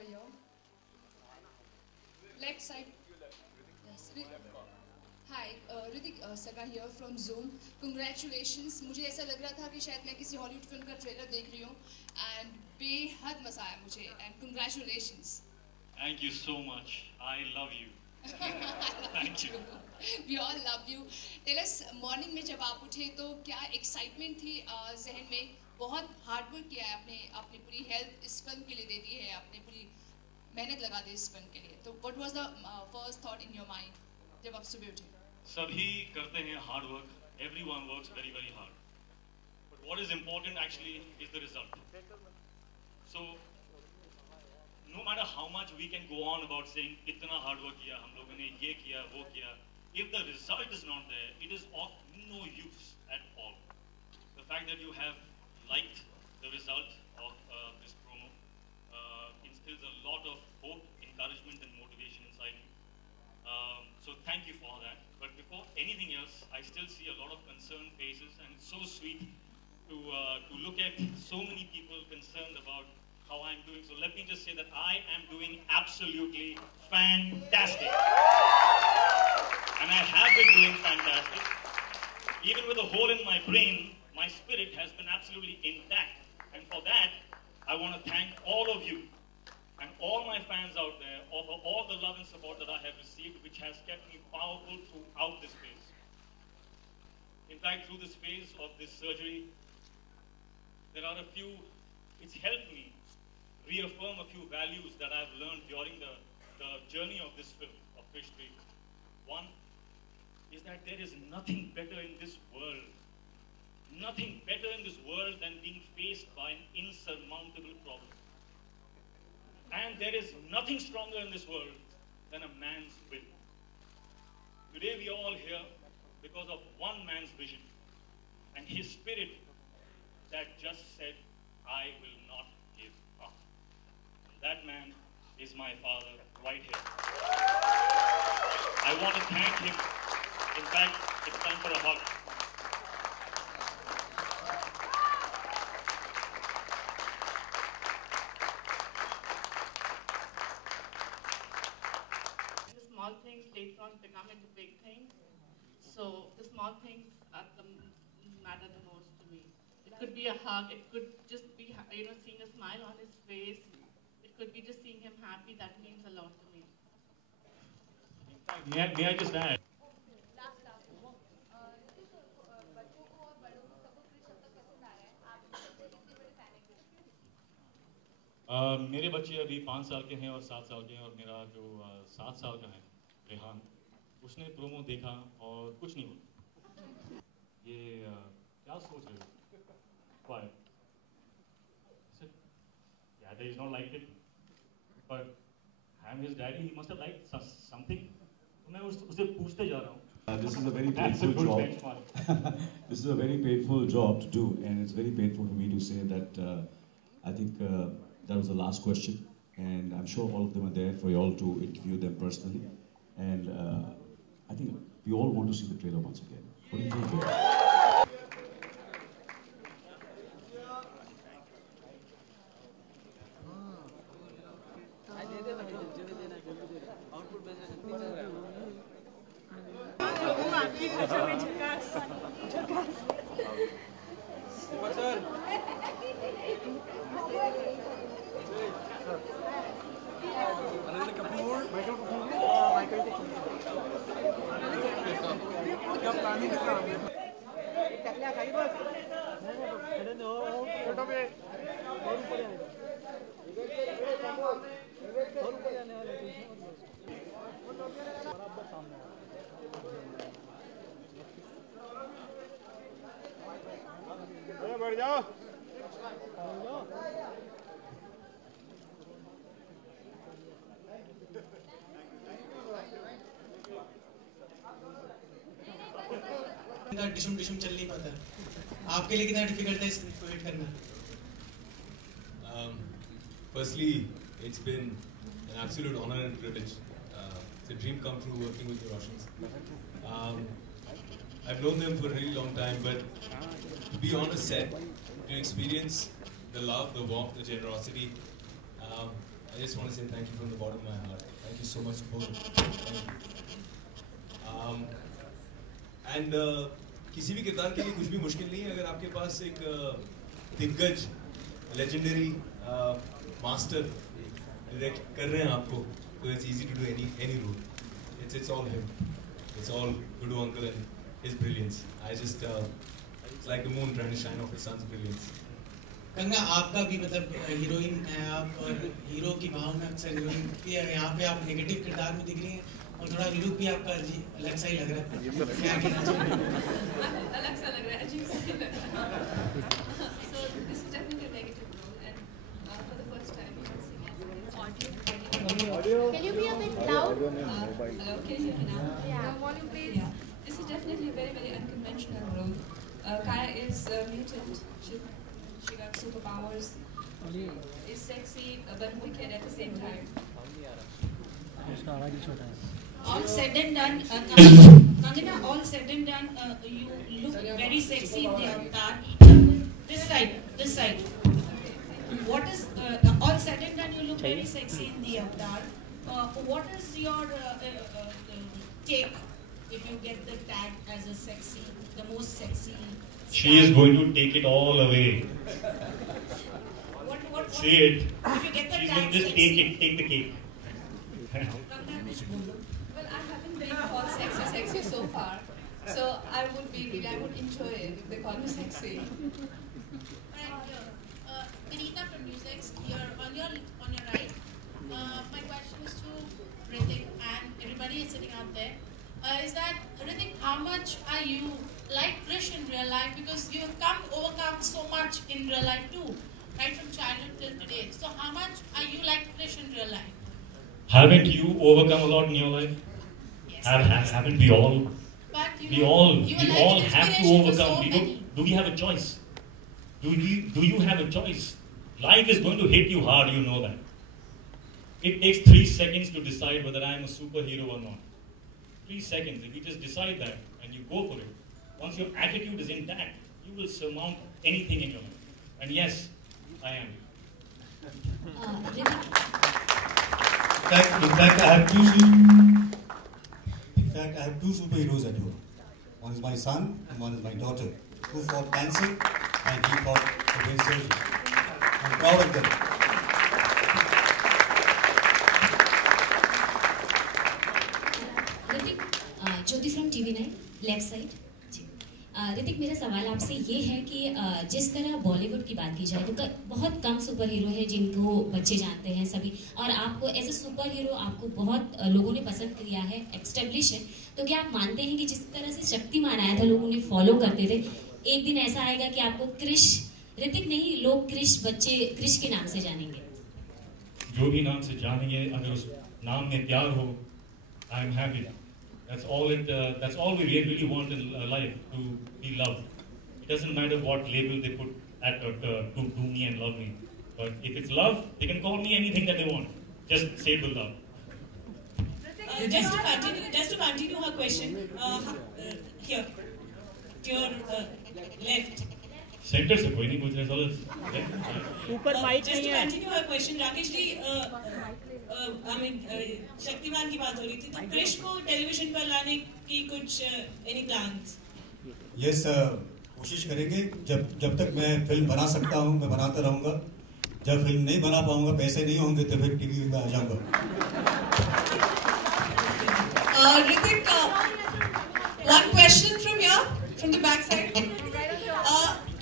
here. Left side. Yes. Hi, Ritik Sarkar here from Zoom. Congratulations. मुझे ऐसा लग रहा था कि शायद मैं किसी हॉलीवुड फिल्म का ट्रेलर देख रही हूँ and बेहद मजा आया मुझे and congratulations. Thank you so much. I love you. Thank you. We all love you. Tell us, morning में जब आप उठे तो क्या excitement थी जहन में? बहुत hard work किया है आपने, अपनी पूरी health इस फिल्म के लिए दे दी है, आपने पूरी मेहनत लगा दी इस फिल्म के लिए. तो what was the first thought in your mind जब आप सुबह उठे? सभी करते हैं hard work. Everyone works very very hard. But what is important actually is the result. So no matter how much we can go on about saying इतना hard work किया हम लोगों ने ये किया वो किया, if the result is not there, it is of no use at all. The fact that you have liked the result of this promo instills a lot of hope, encouragement and motivation inside me. So thank you for that. But before anything else, I still see a lot of concerned faces, and it's so sweet to look at so many people concerned about how I'm doing. So let me just say that I am doing absolutely fantastic. And I have been doing fantastic. Even with a hole in my brain, my spirit has been absolutely intact. And for that, I want to thank all of you and all my fans out there for all the love and support that I have received, which has kept me powerful throughout this phase. In fact, through this phase of this surgery, there are it's helped me reaffirm a few values that I've learned during the journey of this film, of Fish 3. One is that there is nothing better in this world than being faced by an insurmountable problem. And there is nothing stronger in this world than a man's will. Today we are all here because of one man's vision and his spirit that just said, I will not give up. And that man is my father right here. I want to thank him. In fact, it's time for a hug. The small things later on become into big things. So the small things matter the most to me. It could be a hug. It could just be seeing a smile on his face. It could be just seeing him happy. That means a lot to me. May I just add? मेरे बच्चे अभी 5 साल के हैं और 7 साल के हैं, और मेरा जो 7 साल का है रेहान, उसने प्रोमो देखा और कुछ नहीं बोला. ये क्या सोच रहे हो? Why? I said, yeah, he's not liked it, but I'm his daddy. He must have liked something. तो मैं उससे पूछते जा रहा हूँ. This is a very painful job. This is a very painful job to do, and it's very painful for me to say that. I think that was the last question, and I'm sure all of them are there for you all to interview them personally. And I think we all want to see the trailer once again. What do you think? बढ़ जाओ. डिशुम डिशुम चल नहीं पाता. आपके लिए कितना difficult है इसको हिट करना? Firstly, it's been an absolute honor and privilege. It's a dream come true working with the Roshans. I've known them for a really long time, but to be on a set, to experience the love, the warmth, the generosity, I just want to say thank you from the bottom of my heart. Thank you so much both. Thank you. And किसी भी किरदार के लिए कुछ भी मुश्किल नहीं है अगर आपके पास एक दिग्गज लेजेंडरी मास्टर डायरेक्ट कर रहे हैं आपको तो it's easy to do any role. It's all him. It's all Gudu uncle and his brilliance. I just it's like the moon trying to shine off his son's brilliance. Kangana आपका भी मतलब heroine है आप और हीरो की भावना अक्सर heroine की है यहाँ पे आप नेगेटिव किरदार में दिख रही हैं और थोड़ा लुक भी आपका अलग सा ही लग रहा है क्या कहना चाहिए अलग सा लग रहा है अजीब सा लग रहा है so this is definitely a negative role and for the first time you are seeing audio Can you be a bit loud? hello can you hear me now Yeah. volume please yeah this is definitely a very unconventional role Kaya is mutant she got superpowers is sexy but wicked at the same time all said and done Kangana all said and done you look very sexy in the avatar this side what is all said and done you look very sexy in the avatar what is your take if you get the tag as a sexy the most sexy She is going to take it all away. what Say it. if you get the She's tag going to just sexy, take the cake. well I haven't been called sexy so far so I would enjoy it if they call me sexy Anita from Musics, you're on your right. My question is to Hrithik and everybody is sitting out there. Is that Hrithik, how much are you like Krish in real life? Because you have overcome so much in real life too, right from childhood till today. So how much are you like Krish in real life? Haven't you overcome a lot in your life? Yes. Haven't we all? But We all have to So overcome. many. Do we have a choice? Do you have a choice? Life is going to hit you hard, you know that. It takes 3 seconds to decide whether I am a superhero or not. 3 seconds. If you just decide that and you go for it, once your attitude is intact, you will surmount anything in your life. And yes, I am. In fact, I have two superheroes at home. One is my son and one is my daughter, who fought cancer and he fought brain surgery. I'm proud of them. Hrithik Jyoti from TV9 left side Hrithik मेरा सवाल आपसे ये है कि जिस तरह बॉलीवुड की बात की जाए तो बहुत कम सुपर हीरो है जिनको बच्चे जानते हैं सभी और आपको एज अ सुपर हीरो आपको बहुत लोगों ने पसंद किया है एस्टेब्लिश है तो क्या आप मानते हैं कि जिस तरह से शक्तिमान आया था लोग उन्हें फॉलो करते थे एक दिन ऐसा आएगा कि आपको क्रिश ऋतिक नहीं लोग क्रिश बच्चे क्रिश के नाम से जानेंगे जो भी नाम से जानेंगे अगर उस नाम में प्यार हो I am happy That's all we really want in life, to be loved. It doesn't matter what label they put at to me and love me. But if it's love, they can call me anything that they want. Just say the love. Just to continue her question, here, to your left. Center से कोई नहीं पूछ रहा है ऊपर mic नहीं है. Just to continue her question, Rakesh ji, Shaktimaan की बात हो रही थी तो क्रिश को टेलीविजन पर लाने की कुछ एनी प्लान्स? यस कोशिश करेंगे जब तक मैं फिल्म बना सकता हूँ मैं बनाता रहूँगा जब फिल्म नहीं बना पाऊंगा पैसे नहीं होंगे तो फिर टीवी में आ जाऊंगा Hrithik, one question from the back side.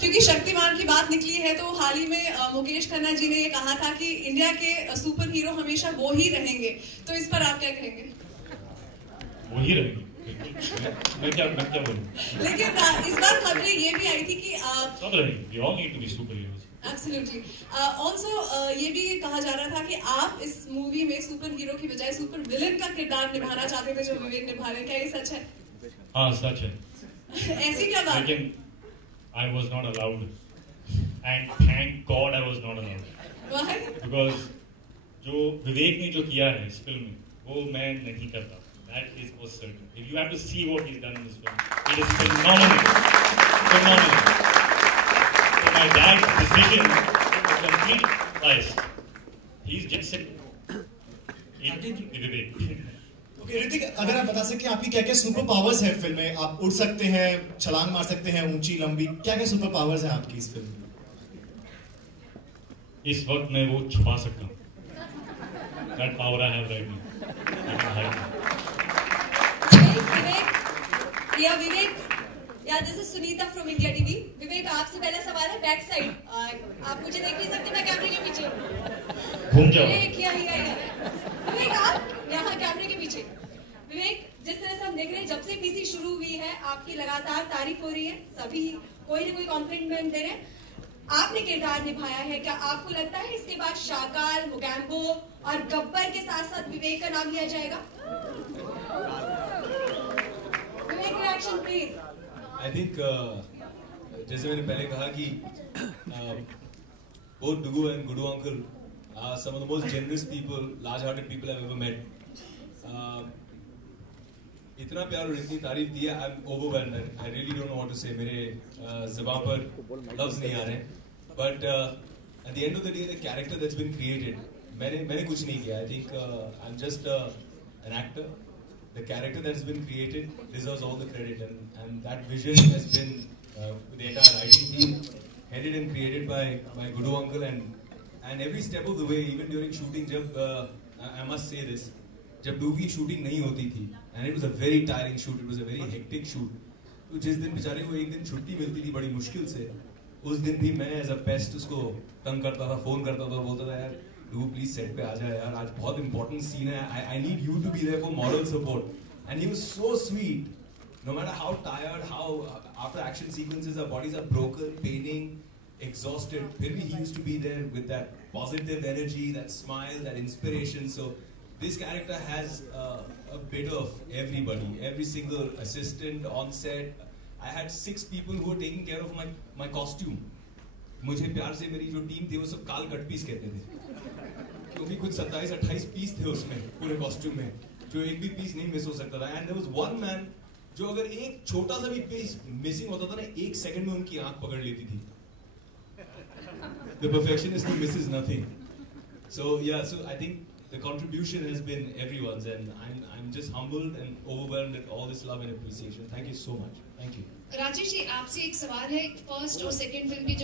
क्योंकि शक्तिमान की बात निकली है तो हाल ही में मुकेश खन्ना जी ने ये कहा था कि इंडिया के सुपर हीरो हमेशा वो ही रहेंगे तो इस पर आप क्या कहेंगे? वो ही रहेंगे मैं क्या बोलूं लेकिन इस बार खबरें ये भी आई थी कि सब रहेंगे we all need to be superheroes. Absolutely. Also ये भी कहा जा रहा था कि आप इस मूवी में सुपर हीरो की बजाय सुपर विलेन का किरदार निभाना चाहते थे जो विवेक निभा रहे हैं क्या ये सच है? हाँ सच है ऐसी क्या बात? लेकिन I was not allowed and thank God I was not allowed. Why? Because जो विवेक ने जो किया है इस फिल्म में वो मैं नहीं करता. That is for certain. If you have to see what he's done in this film, it is phenomenal. So my dad's decision was complete bias. He's jet set. Okay Hrithik, अगर आप बता सके आपकी क्या क्या सुपर पावर्स है film में? आप उड़ सकते हैं, छलांग मार सकते हैं, ऊंची लंबी, क्या क्या सुपर पावर्स हैं आपकी इस फिल्म में? इस वक्त मैं वो छुपा सकता हूँ. That power I have right now. Vivek, this is Sunita from India TV. Vivek, आपसे पहला सवाल है बैक साइड. आप मुझे देख नहीं सकते, मैं कैमरे के पीछे हूँ. घूम जाओ. विवेक, आप यहाँ कैमरे के पीछे. विवेक, जिस तरह से हम देख रहे हैं, जब से पीसी शुरू हुई है, आपकी लगातार तारीफ हो रही है, सभी कोई ना कोई कॉम्प्लीमेंट दे रहे हैं. आपने किरदार निभाया है, क्या आपको लगता है इसके बाद शाकाल, मोगैम्बो और गब्बर के साथ साथ विवेक का नाम लिया जाएगा? विवेक, रिएक्शन प्लीज. I think जैसे मैंने पहले कहा कि both Dugu and Gudu uncle are some of the most generous people, large-hearted people I've ever met. इतना प्यार और इतनी तारीफ दी है, I'm overwhelmed. I really don't know what to say. मेरे ज़बान पर लफ्ज़ नहीं आ रहे हैं. But at the end of the day, the character that's been created, मैंने कुछ नहीं किया. I think I'm just an actor. The character that's been created deserves all the credit, and that vision has been with the entire writing team, headed and created by Gudu uncle, and every step of the way, even during shooting, जब I must say this, जब do की shooting नहीं होती थी, and it was a very tiring shoot, it was a very hectic shoot, तो जिस दिन बेचारे को एक दिन छुट्टी मिलती थी बड़ी मुश्किल से, उस दिन भी मैं एज अ पेस्ट उसको तंग करता था, फोन करता था और बोलता था यार डू प्लीज सेट पे आ जाए यार, आज बहुत इंपॉर्टेंट सीन है, I need you to be there for moral support. And he was so sweet, no matter how tired, how after action sequences our bodies are broken, paining, exhausted, फिर भी he used to be there with that positive energy, that smile, that inspiration. So this character has a bit of everybody, every single assistant on set. I had 6 people who were taking care of my costume. मुझे प्यार से मेरी जो team थी वो सब काल cut piece कहते थे, क्योंकि कुछ 27-28 पीस थे उसमें पूरे कॉस्ट्यूम में, जो एक भी पीस नहीं मिस हो सकता था. And there was one man जो अगर एक छोटा सा भी पीस मिसिंग होता था ना, 1 सेकंड में उनकी आंख पकड़ लेती थी. The perfectionist who misses nothing. So yeah, so I think the contribution has been everyone's, and I'm just humbled and overwhelmed at all this love and appreciation. Thank you so much. Thank you. Rajesh ji, आपसे एक सवाल है. First और second film की